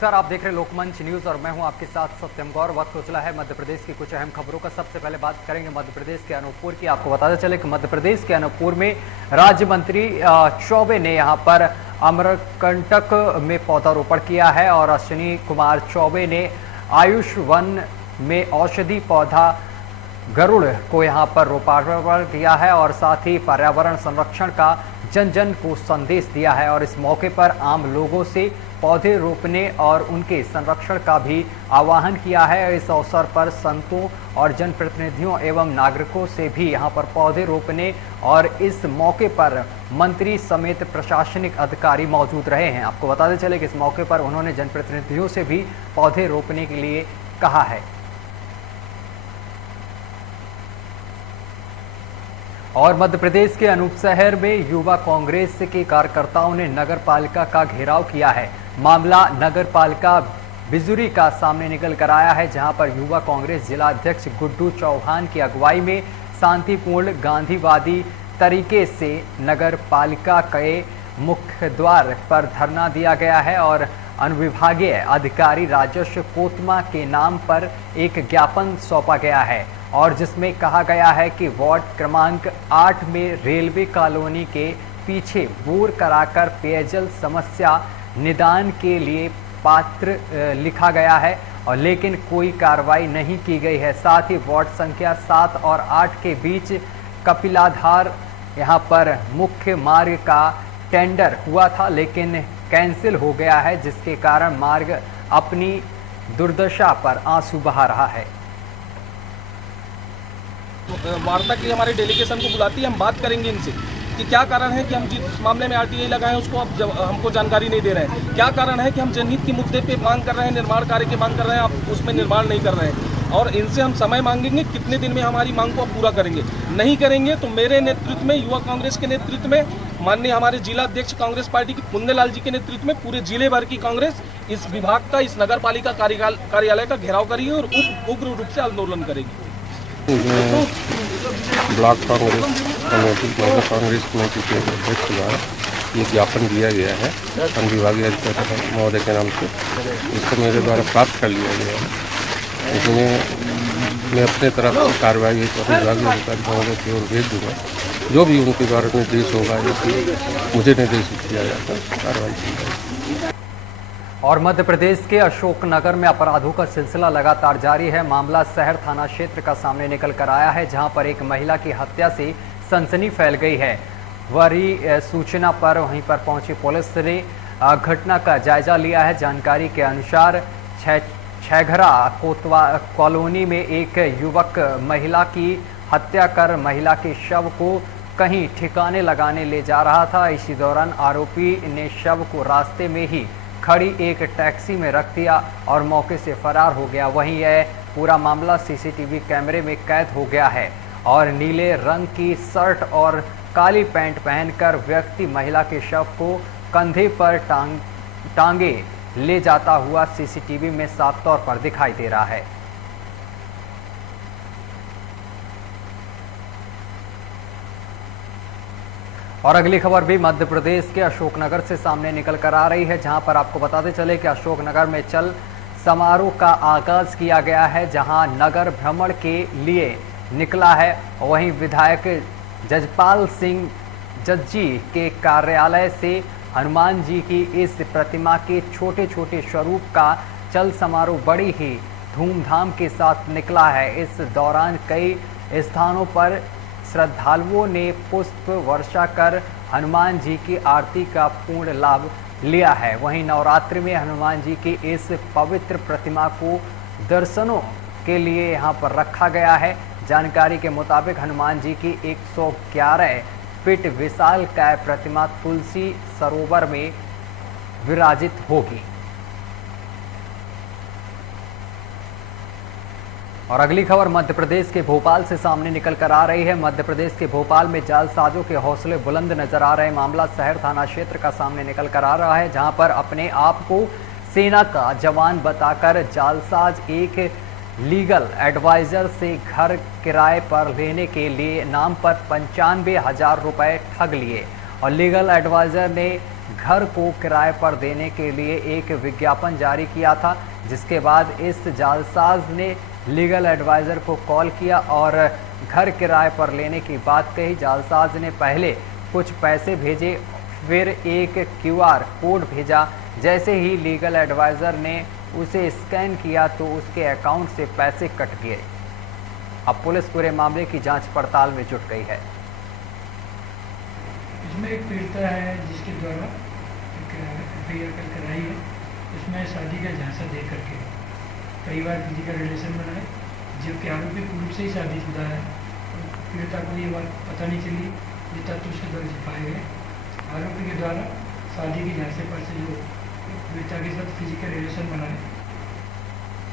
नमस्कार, आप देख रहे हैं लोकमंच न्यूज और मैं हूं आपके साथ सत्यम गौर। वक्त हो चला है मध्य प्रदेश की कुछ अहम खबरों का। सबसे पहले बात करेंगे मध्य प्रदेश के अनूपपुर की। आपको बताते चले कि मध्य प्रदेश के अनूपपुर में राज्य मंत्री चौबे ने यहां पर अमरकंटक में पौधारोपण किया है और अश्विनी कुमार चौबे ने आयुष वन में औषधि पौधा गरुड़ को यहां पर रोपार्पण किया है और साथ ही पर्यावरण संरक्षण का जन जन को संदेश दिया है। और इस मौके पर आम लोगों से पौधे रोपने और उनके संरक्षण का भी आह्वान किया है। इस अवसर पर संतों और जनप्रतिनिधियों एवं नागरिकों से भी यहां पर पौधे रोपने और इस मौके पर मंत्री समेत प्रशासनिक अधिकारी मौजूद रहे हैं। आपको बताते चले कि इस मौके पर उन्होंने जनप्रतिनिधियों से भी पौधे रोपने के लिए कहा है। और मध्य प्रदेश के अनूप शहर में युवा कांग्रेस के कार्यकर्ताओं ने नगर पालिका का घेराव किया है। मामला नगर पालिका बिजुरी का सामने निकल कर आया है, जहां पर युवा कांग्रेस जिला अध्यक्ष गुड्डू चौहान की अगुवाई में शांतिपूर्ण गांधीवादी तरीके से नगर पालिका के मुख्य द्वार पर धरना दिया गया है और अनुविभागीय अधिकारी राजस्व कोतमा के नाम पर एक ज्ञापन सौंपा गया है और जिसमें कहा गया है कि वार्ड क्रमांक 8 में रेलवे कॉलोनी के पीछे बोर कराकर पेयजल समस्या निदान के लिए पात्र लिखा गया है और लेकिन कोई कार्रवाई नहीं की गई है। साथ ही वार्ड संख्या 7 और 8 के बीच कपिलाधार यहां पर मुख्य मार्ग का टेंडर हुआ था लेकिन कैंसिल हो गया है, जिसके कारण मार्ग अपनी दुर्दशा पर आंसू बहा रहा है। वार्ता के लिए हमारे डेलीगेशन को बुलाती है, हम बात करेंगे इनसे कि क्या कारण है कि हम जिस मामले में आरटीआई लगाए उसको अब हमको जानकारी नहीं दे रहे हैं। क्या कारण है कि हम जनहित के मुद्दे पे मांग कर रहे हैं, निर्माण कार्य की मांग कर रहे हैं, आप उसमें निर्माण नहीं कर रहे हैं और इनसे हम समय मांगेंगे कितने दिन में हमारी मांग को आप पूरा करेंगे। नहीं करेंगे तो मेरे नेतृत्व में, युवा कांग्रेस के नेतृत्व में, माननीय हमारे जिला अध्यक्ष कांग्रेस पार्टी की पुण्यलाल जी के नेतृत्व में पूरे जिले भर की कांग्रेस इस विभाग का, इस नगर पालिका कार्यालय का घेराव करेगी और उग्र रूप से आंदोलन करेगी। ब्लॉक कांग्रेस कमेटी, महिला कांग्रेस कमेटी के अध्यक्ष द्वारा ये ज्ञापन दिया गया है अनुविभागीय अधिकारी महोदय के नाम से, इसको मेरे द्वारा प्राप्त कर लिया गया है। इसमें मैं अपने तरफ से कार्रवाई अनुविभागीय अधिकारी महोदय की ओर भेज दूँगा। जो भी उनके द्वारा निर्देश होगा मुझे निर्देशित किया जाता है, कार्रवाई की जाएगी। और मध्य प्रदेश के अशोकनगर में अपराधों का सिलसिला लगातार जारी है। मामला शहर थाना क्षेत्र का सामने निकल कर आया है, जहां पर एक महिला की हत्या से सनसनी फैल गई है। वही सूचना पर वहीं पर पहुंची पुलिस ने घटना का जायजा लिया है। जानकारी के अनुसार छैघरा कोतवा कॉलोनी में एक युवक महिला की हत्या कर महिला के शव को कहीं ठिकाने लगाने ले जा रहा था। इसी दौरान आरोपी ने शव को रास्ते में ही खड़ी एक टैक्सी में रख दिया और मौके से फरार हो गया। वहीं यह पूरा मामला सीसीटीवी कैमरे में कैद हो गया है और नीले रंग की शर्ट और काली पैंट पहनकर व्यक्ति महिला के शव को कंधे पर टांगे ले जाता हुआ सीसीटीवी में साफ तौर पर दिखाई दे रहा है। और अगली खबर भी मध्य प्रदेश के अशोकनगर से सामने निकल कर आ रही है, जहां पर आपको बताते चले कि अशोकनगर में चल समारोह का आगाज किया गया है, जहां नगर भ्रमण के लिए निकला है। वहीं विधायक जजपाल सिंह जज्जी के कार्यालय से हनुमान जी की इस प्रतिमा के छोटे छोटे स्वरूप का चल समारोह बड़ी ही धूमधाम के साथ निकला है। इस दौरान कई स्थानों पर श्रद्धालुओं ने पुष्प वर्षा कर हनुमान जी की आरती का पूर्ण लाभ लिया है। वहीं नवरात्रि में हनुमान जी की इस पवित्र प्रतिमा को दर्शनों के लिए यहां पर रखा गया है। जानकारी के मुताबिक हनुमान जी की 111 फीट विशालकाय प्रतिमा तुलसी सरोवर में विराजित होगी। और अगली खबर मध्य प्रदेश के भोपाल से सामने निकल कर आ रही है। मध्य प्रदेश के भोपाल में जालसाजों के हौसले बुलंद नजर आ रहे हैं। मामला शहर थाना क्षेत्र का सामने निकल कर आ रहा है, जहां पर अपने आप को सेना का जवान बताकर जालसाज एक लीगल एडवाइजर से घर किराए पर लेने के लिए नाम पर 95,000 रुपए ठग लिए और लीगल एडवाइज़र ने घर को किराए पर देने के लिए एक विज्ञापन जारी किया था, जिसके बाद इस जालसाज ने लीगल एडवाइज़र को कॉल किया और घर किराए पर लेने की बात कही। जालसाज ने पहले कुछ पैसे भेजे, फिर एक QR कोड भेजा। जैसे ही लीगल एडवाइज़र ने उसे स्कैन किया तो उसके अकाउंट से पैसे कट गए। अब पुलिस पूरे मामले की जांच पड़ताल में जुट गई है। इसमें एक पीड़िता है जिसके द्वारा एक FIR कराई है। इसमें शादी का झांसा दे करके कई बार किसी का रिलेशन बनाए, जबकि आरोपी पूर्व से ही शादीशुदा है। पीड़िता को ये बात पता नहीं चली, ये तथ्य उसके दर्ज पाए गए। आरोपी के द्वारा शादी के झांसे पर से जो पीड़िता के साथ फिजिकल रिलेशन बनाए।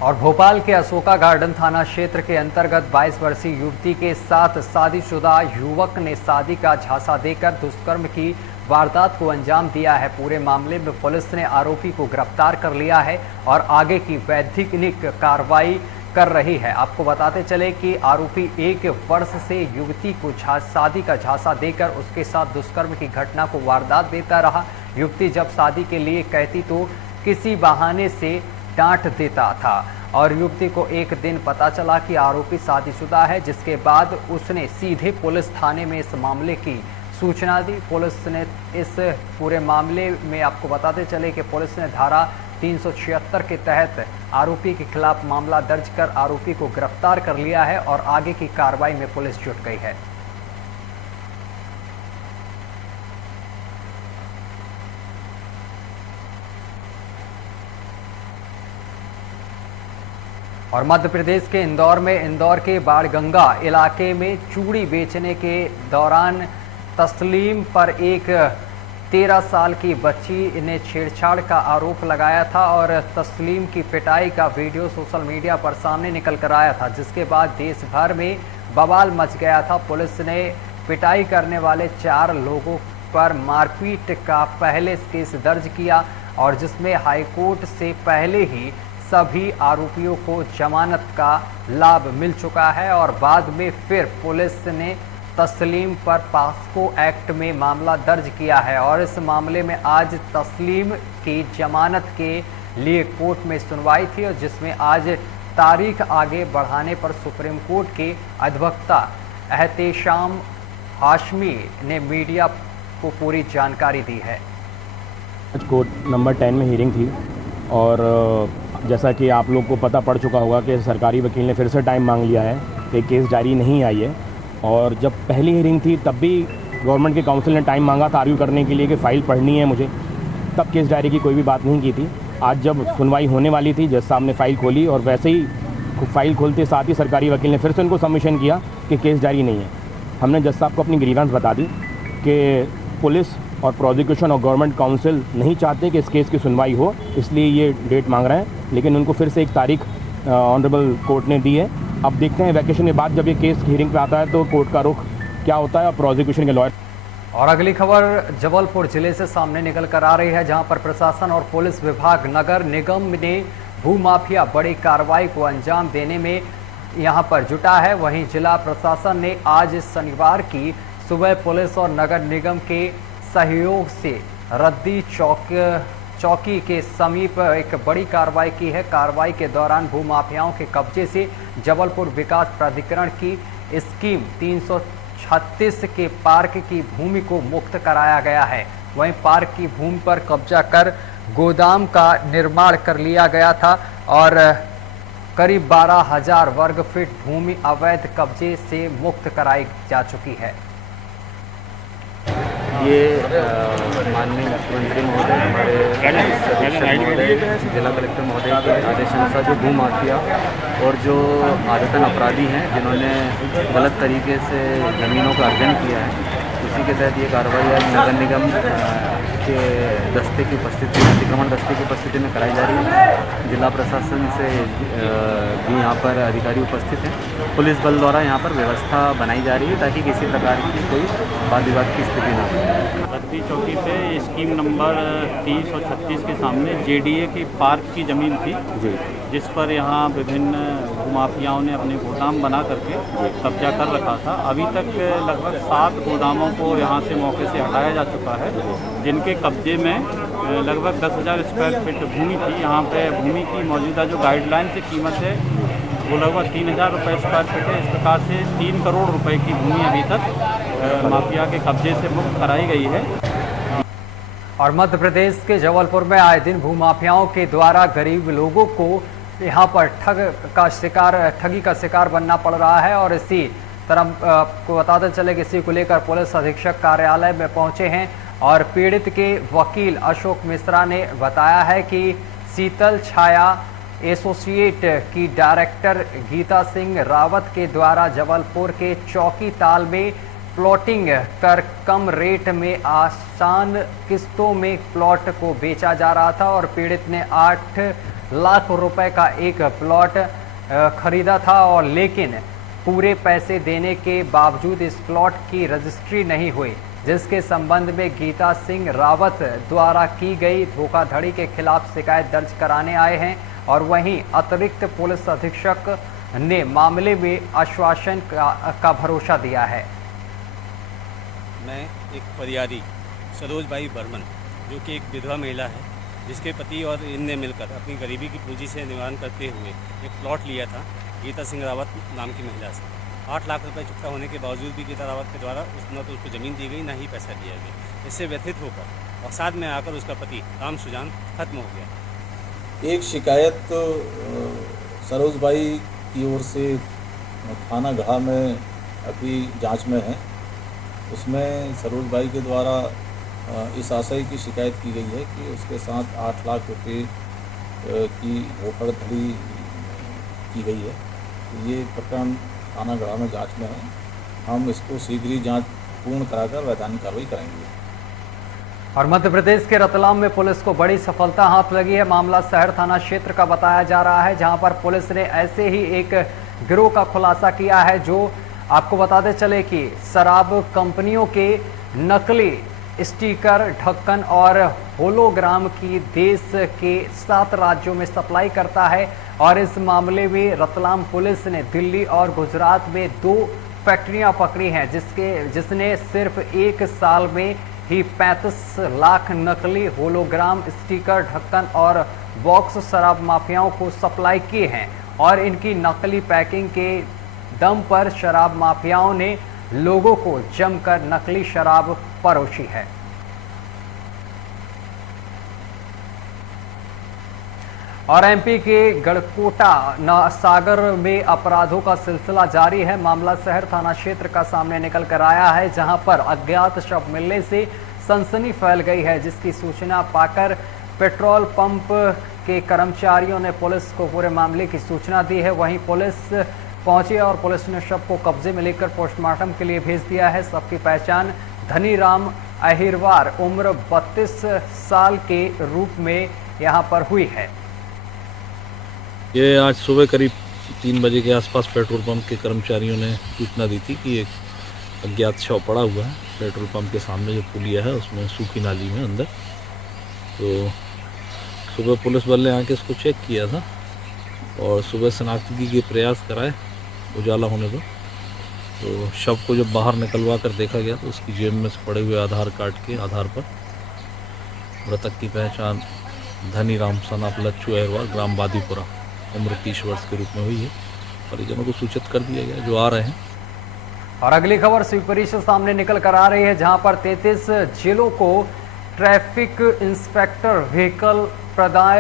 और भोपाल के अशोका गार्डन थाना क्षेत्र के अंतर्गत 22 वर्षीय युवती के साथ शादीशुदा युवक ने शादी का झांसा देकर दुष्कर्म की वारदात को अंजाम दिया है। पूरे मामले में पुलिस ने आरोपी को गिरफ्तार कर लिया है और आगे की वैधानिक कार्रवाई कर रही है। आपको बताते चले कि आरोपी 1 वर्ष से युवती को शादी का झांसा देकर उसके साथ दुष्कर्म की घटना को वारदात देता रहा। युवती जब शादी के लिए कहती तो किसी बहाने से डांट देता था और युवती को एक दिन पता चला कि आरोपी शादीशुदा है, जिसके बाद उसने सीधे पुलिस थाने में इस मामले की सूचना दी। पुलिस ने इस पूरे मामले में आपको बताते चले कि पुलिस ने धारा 376 के तहत आरोपी के खिलाफ मामला दर्ज कर आरोपी को गिरफ्तार कर लिया है और आगे की कार्रवाई में पुलिस जुट गई है। और मध्य प्रदेश के इंदौर में इंदौर के बाणगंगा इलाके में चूड़ी बेचने के दौरान तस्लीम पर एक 13 साल की बच्ची ने छेड़छाड़ का आरोप लगाया था और तस्लीम की पिटाई का वीडियो सोशल मीडिया पर सामने निकल कर आया था, जिसके बाद देश भर में बवाल मच गया था। पुलिस ने पिटाई करने वाले 4 लोगों पर मारपीट का पहले केस दर्ज किया और जिसमें हाईकोर्ट से पहले ही सभी आरोपियों को जमानत का लाभ मिल चुका है और बाद में फिर पुलिस ने तस्लीम पर पॉक्सो एक्ट में मामला दर्ज किया है और इस मामले में आज तस्लीम की जमानत के लिए कोर्ट में सुनवाई थी और जिसमें आज तारीख आगे बढ़ाने पर सुप्रीम कोर्ट के अधिवक्ता एहतेशाम हाशमी ने मीडिया को पूरी जानकारी दी है। कोर्ट नंबर 10 में हियरिंग थी और जैसा कि आप लोग को पता पड़ चुका होगा कि सरकारी वकील ने फिर से टाइम मांग लिया है कि केस जारी नहीं आई है। और जब पहली हियरिंग थी तब भी गवर्नमेंट के काउंसिल ने टाइम मांगा था आर्ग्यू करने के लिए कि फ़ाइल पढ़नी है मुझे, तब केस जारी की कोई भी बात नहीं की थी। आज जब सुनवाई होने वाली थी जज साहब ने फ़ाइल खोली और वैसे ही फ़ाइल खोलते साथ ही सरकारी वकील ने फिर से उनको सबमिशन किया कि केस जारी नहीं है। हमने जज साहब को अपनी ग्रीवेंस बता दी कि पुलिस और प्रोसिक्यूशन और गवर्नमेंट काउंसिल नहीं चाहते कि इस केस की सुनवाई हो, इसलिए ये डेट मांग रहे हैं, लेकिन उनको फिर से एक तारीख ऑनरेबल कोर्ट ने दी है। अब देखते हैं वैकेशन के बाद जब ये केस हियरिंग पे आता है तो कोर्ट का रुख क्या होता है और प्रोसिक्यूशन के लॉयर। और अगली खबर जबलपुर जिले से सामने निकल कर आ रही है, जहां पर प्रशासन और पुलिस विभाग नगर निगम ने भूमाफिया बड़ी कार्रवाई को अंजाम देने में यहां पर जुटा है। वहीं जिला प्रशासन ने आज शनिवार की सुबह पुलिस और नगर निगम के सहयोग से रद्दी चौकी के समीप एक बड़ी कार्रवाई की है। कार्रवाई के दौरान भूमाफियाओं के कब्जे से जबलपुर विकास प्राधिकरण की स्कीम 336 के पार्क की भूमि को मुक्त कराया गया है। वहीं पार्क की भूमि पर कब्जा कर गोदाम का निर्माण कर लिया गया था और करीब 12,000 वर्ग फीट भूमि अवैध कब्जे से मुक्त कराई जा चुकी है। ये माननीय मुख्यमंत्री महोदय, हमारे महोदय, जिला कलेक्टर महोदय के आदेशानुसार जो भू माफिया और जो आदतन अपराधी हैं जिन्होंने गलत तरीके से ज़मीनों का अर्जन किया है, उसी के तहत ये कार्रवाई आज नगर निगम के दस्ते की उपस्थिति में, अतिक्रमण दस्ते की उपस्थिति में कराई जा रही है। जिला प्रशासन से भी यहाँ पर अधिकारी उपस्थित हैं। पुलिस बल द्वारा यहाँ पर व्यवस्था बनाई जा रही है ताकि किसी प्रकार की कोई वाद विवाद की स्थिति ना हो। रद्दी चौकी पे स्कीम नंबर 336 के सामने JDA की पार्क की ज़मीन थी, जिस पर यहाँ विभिन्न भूमाफियाओं ने अपने गोदाम बना करके कब्जा कर रखा था। अभी तक लगभग 7 गोदामों को यहाँ से मौके से हटाया जा चुका है, जिनके कब्जे में लगभग 10,000 स्क्वायर फीट भूमि थी। यहाँ पे भूमि की मौजूदा जो गाइडलाइन से कीमत है वो लगभग 3,000 रुपये स्क्वायर फीट है। इस प्रकार से 3 करोड़ रुपए की भूमि अभी तक माफिया के कब्जे से मुक्त कराई गई है। और मध्य प्रदेश के जबलपुर में आए दिन भूमाफियाओं के द्वारा गरीब लोगों को यहाँ पर ठगी का शिकार बनना पड़ रहा है। और इसी तरह आपको बताते चले कि इसी को लेकर पुलिस अधीक्षक कार्यालय में पहुंचे हैं और पीड़ित के वकील अशोक मिश्रा ने बताया है कि शीतल छाया एसोसिएट की डायरेक्टर गीता सिंह रावत के द्वारा जबलपुर के चौकी ताल में प्लॉटिंग कर कम रेट में आसान किस्तों में प्लॉट को बेचा जा रहा था और पीड़ित ने 8 लाख रुपए का एक प्लॉट खरीदा था और लेकिन पूरे पैसे देने के बावजूद इस प्लॉट की रजिस्ट्री नहीं हुई, जिसके संबंध में गीता सिंह रावत द्वारा की गई धोखाधड़ी के खिलाफ शिकायत दर्ज कराने आए हैं। और वहीं अतिरिक्त पुलिस अधीक्षक ने मामले में आश्वासन का भरोसा दिया है। मैं एक फरियादी सरोजबाई बर्मन, जो कि एक विधवा महिला है, जिसके पति और इनने मिलकर अपनी गरीबी की पूंजी से निवारण करते हुए एक प्लॉट लिया था गीता सिंह रावत नाम की महिला से। 8 लाख रुपए चुकता होने के बावजूद भी गीता रावत के द्वारा न तो उसको ज़मीन दी गई, ना ही पैसा दिया गया। इससे व्यथित होकर और साथ में आकर उसका पति राम सुजान खत्म हो गया। एक शिकायत सरोजबाई की ओर से थाना गढ़ा में अभी जांच में है। उसमें सरोजबाई के द्वारा इस आशय की शिकायत की गई है कि उसके साथ 8 लाख रुपए की धोखाधड़ी की गई है। ये प्रकरण थाना गढ़ा में जांच में है। हम इसको शीघ्र ही जांच पूर्ण कराकर वैधानिक कार्रवाई करेंगे। और मध्य प्रदेश के रतलाम में पुलिस को बड़ी सफलता हाथ लगी है। मामला शहर थाना क्षेत्र का बताया जा रहा है, जहां पर पुलिस ने ऐसे ही एक गिरोह का खुलासा किया है जो आपको बताते चले कि शराब कंपनियों के नकली स्टिकर, ढक्कन और होलोग्राम की देश के 7 राज्यों में सप्लाई करता है। और इस मामले में रतलाम पुलिस ने दिल्ली और गुजरात में 2 फैक्ट्रियां पकड़ी हैं, जिसने सिर्फ 1 साल में ही 35 लाख नकली होलोग्राम स्टिकर, ढक्कन और बॉक्स शराब माफियाओं को सप्लाई किए हैं। और इनकी नकली पैकिंग के दम पर शराब माफियाओं ने लोगों को जमकर नकली शराब परोसी है। और एमपी के गढ़कोटा सागर में अपराधों का सिलसिला जारी है। मामला शहर थाना क्षेत्र का सामने निकल कर आया है, जहां पर अज्ञात शव मिलने से सनसनी फैल गई है, जिसकी सूचना पाकर पेट्रोल पंप के कर्मचारियों ने पुलिस को पूरे मामले की सूचना दी है। वहीं पुलिस पहुंची और पुलिस ने शव को कब्जे में लेकर पोस्टमार्टम के लिए भेज दिया है। सबकी पहचान धनीराम अहिरवार उम्र 32 साल के रूप में यहां पर हुई है। ये आज सुबह करीब 3 बजे के आसपास पेट्रोल पंप के कर्मचारियों ने सूचना दी थी कि एक अज्ञात शव पड़ा हुआ है पेट्रोल पंप के सामने जो पुलिया है उसमें सूखी नाली में अंदर। तो सुबह पुलिस बल ने आके इसको चेक किया था और सुबह शनाख्ती के प्रयास कराए उजाला होने पर। तो शव को जब बाहर निकलवा कर देखा गया तो उसकी जेब में से पड़े हुए आधार कार्ड के आधार पर मृतक की पहचान धनीराम सनाप लच्छू अहिरवार ग्राम बादीपुरा उम्र 30 वर्ष के रूप में हुई है। परिजनों को सूचित कर दिया गया जो आ रहे हैं। और अगली खबर शिवपुरी से सामने निकल कर आ रही है, जहां पर 33 जिलों को ट्रैफिक इंस्पेक्टर व्हीकल प्रदान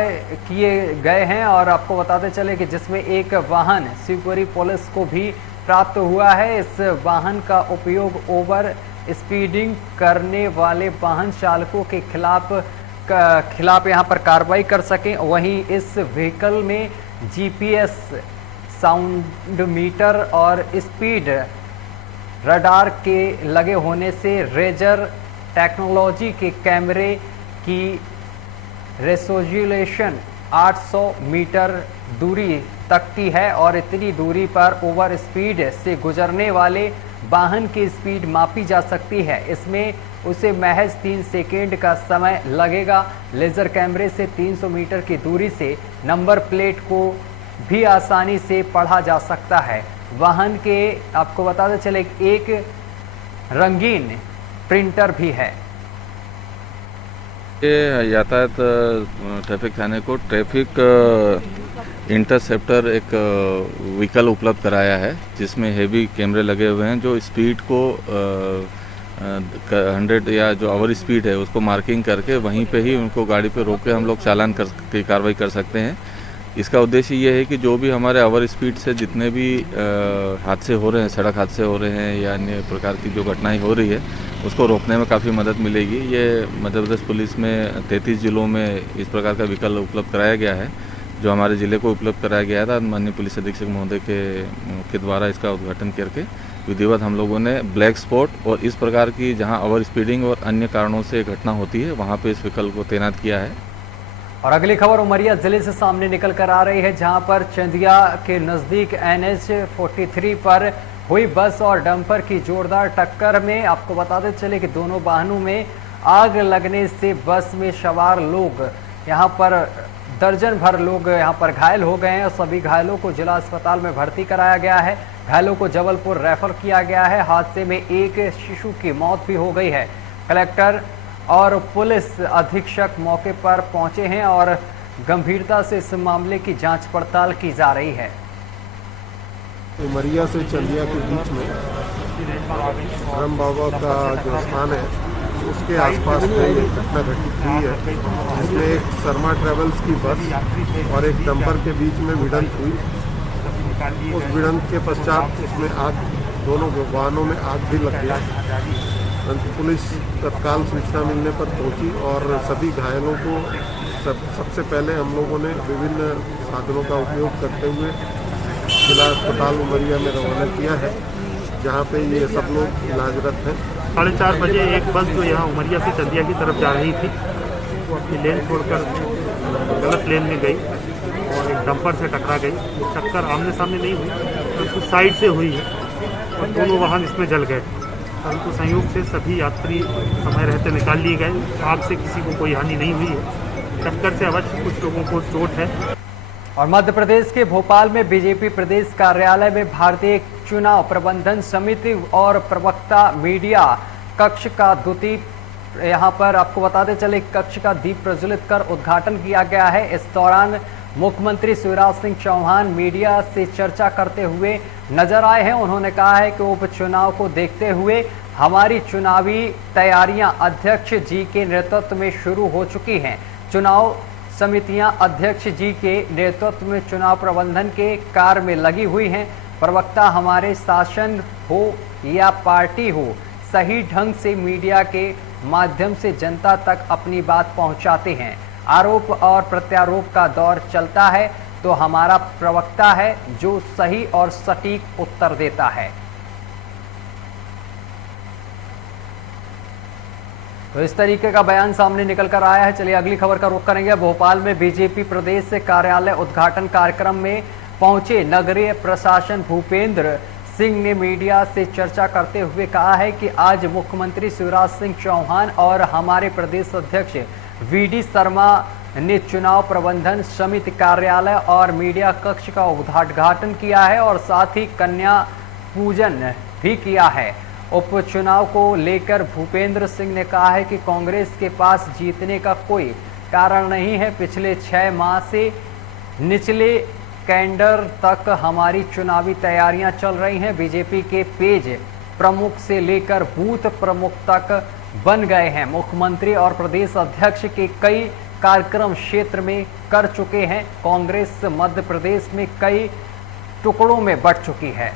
किए गए हैं। और आपको बताते चले कि जिसमें एक वाहन शिवपुरी पुलिस को भी प्राप्त हुआ है। इस वाहन का उपयोग ओवर स्पीडिंग करने वाले वाहन चालकों के खिलाफ यहां पर कार्रवाई कर सकें। वहीं इस व्हीकल में जीपीएस, साउंड मीटर और स्पीड रडार के लगे होने से रेजर टेक्नोलॉजी के कैमरे की रेजोल्यूशन 800 मीटर दूरी तक की है। और इतनी दूरी पर ओवर स्पीड से गुजरने वाले वाहन की स्पीड मापी जा सकती है। इसमें उसे महज 3 सेकेंड का समय लगेगा। लेजर कैमरे से 300 मीटर की दूरी से नंबर प्लेट को भी आसानी से पढ़ा जा सकता है। वाहन के आपको बताते चले एक रंगीन प्रिंटर भी है। ये यातायात ट्रैफिक थाने को ट्रैफिक इंटरसेप्टर एक व्हीकल उपलब्ध कराया है, जिसमें हेवी कैमरे लगे हुए हैं जो स्पीड को 100 या जो आवर स्पीड है उसको मार्किंग करके वहीं पे ही उनको गाड़ी पे रोक के हम लोग चालान की कार्रवाई कर सकते हैं। इसका उद्देश्य ये है कि जो भी हमारे आवर स्पीड से जितने भी हादसे हो रहे हैं, सड़क हादसे हो रहे हैं या अन्य प्रकार की जो घटनाएं हो रही है, उसको रोकने में काफ़ी मदद मिलेगी। ये मध्य प्रदेश पुलिस में 33 जिलों में इस प्रकार का व्हीकल उपलब्ध कराया गया है, जो हमारे ज़िले को उपलब्ध कराया गया था। माननीय पुलिस अधीक्षक महोदय के द्वारा इसका उद्घाटन करके विधिवत हम लोगों ने ब्लैक स्पॉट और इस प्रकार की जहां ओवर स्पीडिंग और अन्य कारणों से घटना होती है वहां पे इस व्हीकल को तैनात किया है। और अगली खबर उमरिया जिले से सामने निकल कर आ रही है, जहां पर चंदिया के नज़दीक NH 43 पर हुई बस और डंपर की जोरदार टक्कर में आपको बताते चले कि दोनों वाहनों में आग लगने से बस में सवार लोग यहां पर दर्जन भर लोग यहां पर घायल हो गए हैं और सभी घायलों को जिला अस्पताल में भर्ती कराया गया है। घायलों को जबलपुर रेफर किया गया है। हादसे में एक शिशु की मौत भी हो गई है। कलेक्टर और पुलिस अधीक्षक मौके पर पहुंचे हैं और गंभीरता से इस मामले की जांच पड़ताल की जा रही है। उमरिया से चंदिया के बीच में राम बाबा का जो स्थान है उसके आसपास में एक घटना घटित हुई है, जिसमें एक शर्मा ट्रेवल्स की बस और एक डंपर के बीच में भिड़ंत हुई। उस भिड़ंत के पश्चात उसमें आग, दोनों वाहनों में आग भी लग गया। पुलिस तत्काल सूचना मिलने पर पहुंची और सभी घायलों को सबसे पहले हम लोगों ने विभिन्न साधनों का उपयोग करते हुए जिला अस्पताल उमरिया में रवाना किया है, जहां पे ये सब लोग इलाजरत हैं। 4:30 बजे एक बस जो यहाँ उमरिया से चंदिया की तरफ जा रही थी, वो अपनी लेन छोड़कर गलत लेन में गई और एक डंपर से टकरा गई। टक्कर आमने सामने नहीं हुई, परंतु साइड से हुई है और दोनों वाहन इसमें जल गए। परंतु संयोग से सभी यात्री समय रहते निकाल लिए गए। आग से किसी को कोई हानि नहीं हुई है। टक्कर से अवश्य कुछ लोगों को चोट है। और मध्य प्रदेश के भोपाल में बीजेपी प्रदेश कार्यालय में भारतीय चुनाव प्रबंधन समिति और प्रवक्ता मीडिया कक्ष का द्वितीय यहाँ पर आपको बताते चले कक्ष का दीप प्रज्वलित कर उद्घाटन किया गया है। इस दौरान मुख्यमंत्री शिवराज सिंह चौहान मीडिया से चर्चा करते हुए नजर आए हैं। उन्होंने कहा है कि उपचुनाव को देखते हुए हमारी चुनावी तैयारियां अध्यक्ष जी के नेतृत्व में शुरू हो चुकी हैं। चुनाव समितियां अध्यक्ष जी के नेतृत्व में चुनाव प्रबंधन के कार्य में लगी हुई हैं। प्रवक्ता हमारे शासन हो या पार्टी हो, सही ढंग से मीडिया के माध्यम से जनता तक अपनी बात पहुंचाते हैं। आरोप और प्रत्यारोप का दौर चलता है तो हमारा प्रवक्ता है जो सही और सटीक उत्तर देता है। तो इस तरीके का बयान सामने निकल कर आया है। चलिए अगली खबर का रुख करेंगे। भोपाल में बीजेपी प्रदेश कार्यालय उद्घाटन कार्यक्रम में पहुंचे नगरीय प्रशासन भूपेंद्र सिंह ने मीडिया से चर्चा करते हुए कहा है कि आज मुख्यमंत्री शिवराज सिंह चौहान और हमारे प्रदेश अध्यक्ष VD शर्मा ने चुनाव प्रबंधन समिति कार्यालय और मीडिया कक्ष का उद्घाटन किया है और साथ ही कन्या पूजन भी किया है। उपचुनाव को लेकर भूपेंद्र सिंह ने कहा है कि कांग्रेस के पास जीतने का कोई कारण नहीं है। पिछले 6 माह से निचले कैडर तक हमारी चुनावी तैयारियां चल रही हैं। बीजेपी के पेज प्रमुख से लेकर बूथ प्रमुख तक बन गए हैं। मुख्यमंत्री और प्रदेश अध्यक्ष के कई कार्यक्रम क्षेत्र में कर चुके हैं। कांग्रेस मध्य प्रदेश में कई टुकड़ों में बंट चुकी है।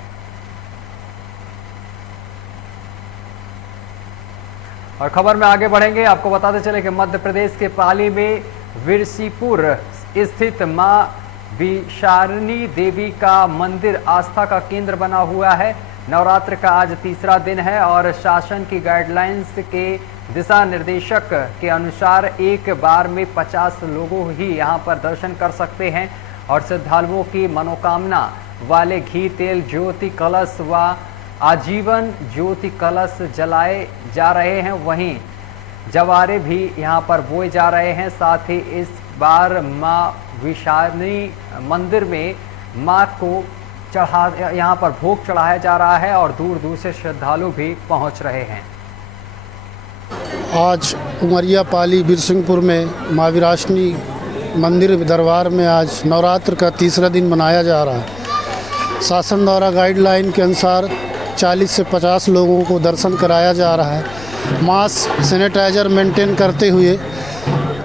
और खबर में आगे बढ़ेंगे। आपको बताते चले कि मध्य प्रदेश के पाली में विरसीपुर स्थित मां विशारणी देवी का मंदिर आस्था का केंद्र बना हुआ है। नवरात्र का आज तीसरा दिन है और शासन की गाइडलाइंस के दिशा निर्देशक के अनुसार एक बार में 50 लोगों ही यहां पर दर्शन कर सकते हैं और श्रद्धालुओं की मनोकामना वाले घी तेल ज्योति कलश व आजीवन ज्योति कलश जलाए जा रहे हैं, वहीं जवारे भी यहां पर बोए जा रहे हैं। साथ ही इस बार मां विषानी मंदिर में मां को यहां पर भोग चढ़ाया जा रहा है और दूर दूर से श्रद्धालु भी पहुंच रहे हैं। आज उमरिया पाली बिरसिंहपुर में माँ विरासनी मंदिर दरबार में आज नवरात्र का तीसरा दिन मनाया जा रहा है। शासन द्वारा गाइडलाइन के अनुसार 40 से 50 लोगों को दर्शन कराया जा रहा है। मास्क सैनिटाइजर मेंटेन करते हुए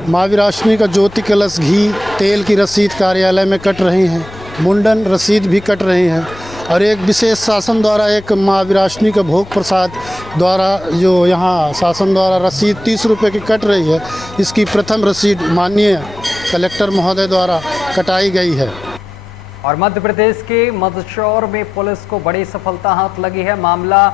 माँ विरासनी का ज्योति कलश घी तेल की रसीद कार्यालय में कट रही हैं, मुंडन रसीद भी कट रही हैं और एक विशेष शासन द्वारा एक माँ विरासनी का भोग प्रसाद द्वारा जो यहाँ शासन द्वारा रसीद 30 रुपये की कट रही है, इसकी प्रथम रसीद माननीय कलेक्टर महोदय द्वारा कटाई गई है। और मध्य प्रदेश के मंदसौर में पुलिस को बड़ी सफलता हाथ लगी है। मामला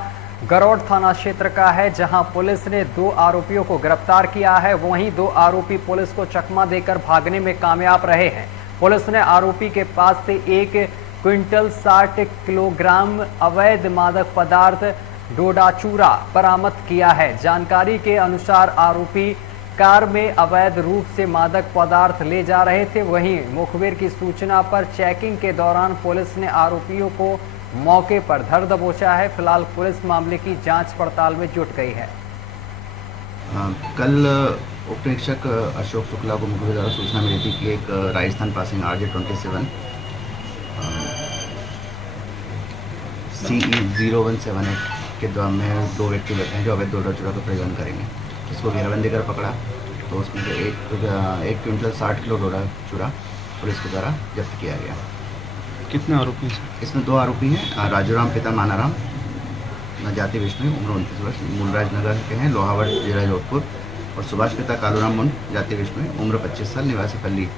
गरौड़ थाना क्षेत्र का है, जहां पुलिस ने 2 आरोपियों को गिरफ्तार किया है। वहीं 2 आरोपी पुलिस को चकमा देकर भागने में कामयाब रहे हैं। पुलिस ने आरोपी के पास से 1 क्विंटल 60 किलोग्राम अवैध मादक पदार्थ डोडा चूरा बरामद किया है। जानकारी के अनुसार आरोपी कार में अवैध रूप से मादक पदार्थ ले जा रहे थे। वहीं मुखबिर की सूचना पर चेकिंग के दौरान पुलिस ने आरोपियों को मौके पर धर दबोचा है। फिलहाल पुलिस मामले की जांच पड़ताल में जुट गई है। कल उप निरीक्षक अशोक शुक्ला को मुखबिर द्वारा सूचना मिली थी कि एक राजस्थान पासिंग RJ27 CE 0178 के द्वारा में 2 व्यक्ति बैठे हैं जो अवैध डोडा चूरा का परिवहन करेंगे। इसको घेराबंदी कर पकड़ा तो उसमें से 1 क्विंटल 60 किलो डोडा चूरा पुलिस के द्वारा जब्त किया गया। कितने आरोपी हैं? इसमें 2 आरोपी हैं। राजूराम पिता मानाराम जाति विष्णु उम्र 29 वर्ष मूलराज नगर के हैं, लोहावट जिला जोधपुर। और सुभाष पिता कालूराम मुंड जाति विष्णु उम्र 25 साल निवासी पल्ली।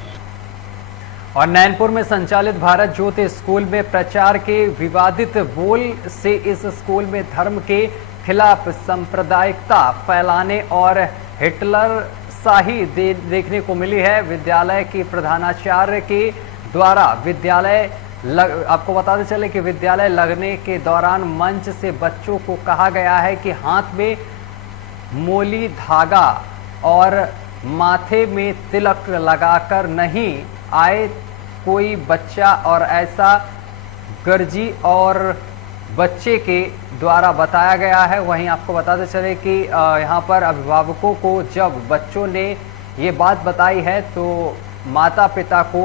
और नैनपुर में संचालित भारत ज्योति स्कूल में प्रचार के विवादित बोल से इस स्कूल में धर्म के खिलाफ सांप्रदायिकता फैलाने और हिटलर शाही देखने को मिली है। विद्यालय की प्रधानाचार्य के द्वारा आपको बताते चले कि विद्यालय लगने के दौरान मंच से बच्चों को कहा गया है कि हाथ में मोली धागा और माथे में तिलक लगाकर नहीं आए कोई बच्चा, और ऐसा गर्जी और बच्चे के द्वारा बताया गया है। वहीं आपको बताते चले कि यहाँ पर अभिभावकों को जब बच्चों ने ये बात बताई है तो माता पिता को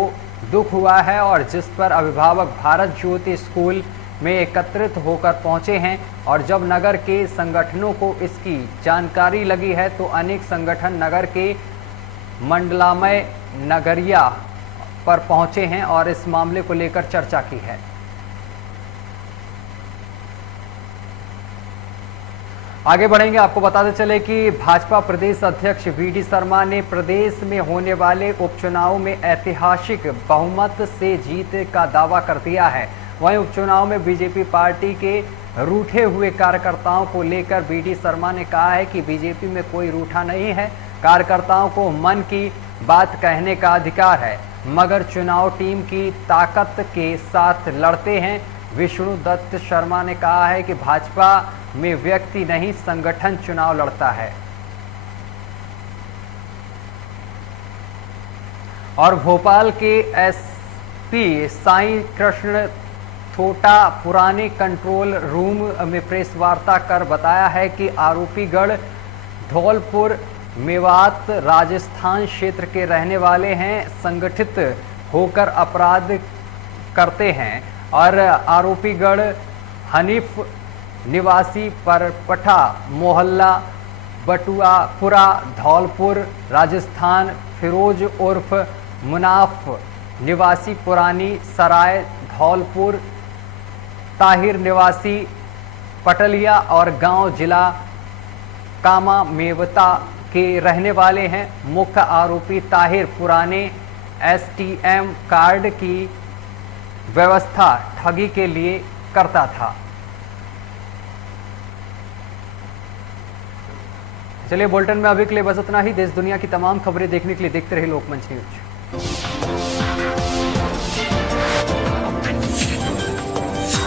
दुख हुआ है और जिस पर अभिभावक भारत ज्योति स्कूल में एकत्रित होकर पहुंचे हैं। और जब नगर के संगठनों को इसकी जानकारी लगी है तो अनेक संगठन नगर के मंडलामय नगरिया पर पहुंचे हैं और इस मामले को लेकर चर्चा की है। आगे बढ़ेंगे, आपको बताते चले कि भाजपा प्रदेश अध्यक्ष VD शर्मा ने प्रदेश में होने वाले उपचुनाव में ऐतिहासिक बहुमत से जीत का दावा कर दिया है। वहीं उपचुनाव में बीजेपी पार्टी के रूठे हुए कार्यकर्ताओं को लेकर VD शर्मा ने कहा है कि बीजेपी में कोई रूठा नहीं है, कार्यकर्ताओं को मन की बात कहने का अधिकार है, मगर चुनाव टीम की ताकत के साथ लड़ते हैं। विष्णु दत्त शर्मा ने कहा है कि भाजपा में व्यक्ति नहीं संगठन चुनाव लड़ता है। और भोपाल के SP साई कृष्ण थोटा पुराने कंट्रोल रूम में प्रेस वार्ता कर बताया है कि आरोपीगढ़ धौलपुर मेवात राजस्थान क्षेत्र के रहने वाले हैं, संगठित होकर अपराध करते हैं। और आरोपीगढ़ हनीफ निवासी परपठा मोहल्ला बटुआपुरा धौलपुर राजस्थान, फिरोज उर्फ मुनाफ निवासी पुरानी सराय धौलपुर, ताहिर निवासी पटलिया और गांव जिला कामा मेवता के रहने वाले हैं। मुख्य आरोपी ताहिर पुराने STM कार्ड की व्यवस्था ठगी के लिए करता था। चलिए बुलेटिन में अभी के लिए बस इतना ही। देश दुनिया की तमाम खबरें देखने के लिए देखते रहिए लोकमंच न्यूज।